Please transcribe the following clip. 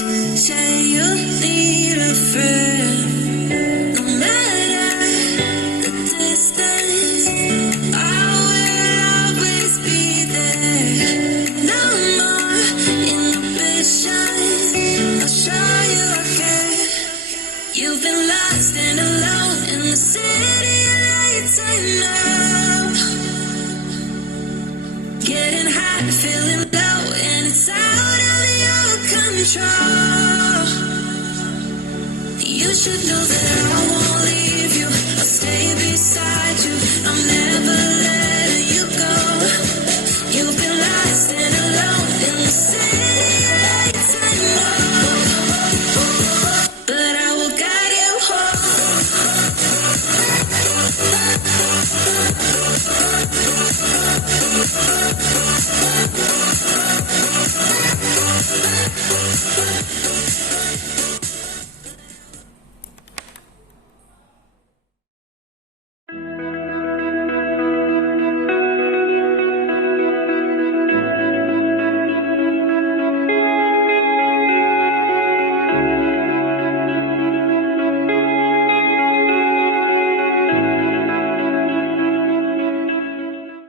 Say you need a friend. No matter the distance, I will always be there. No more inhibitions, I'll show you again. You've been lost and alone in the city lights, I know. Getting high, feeling low, and it's out of your control. You should know that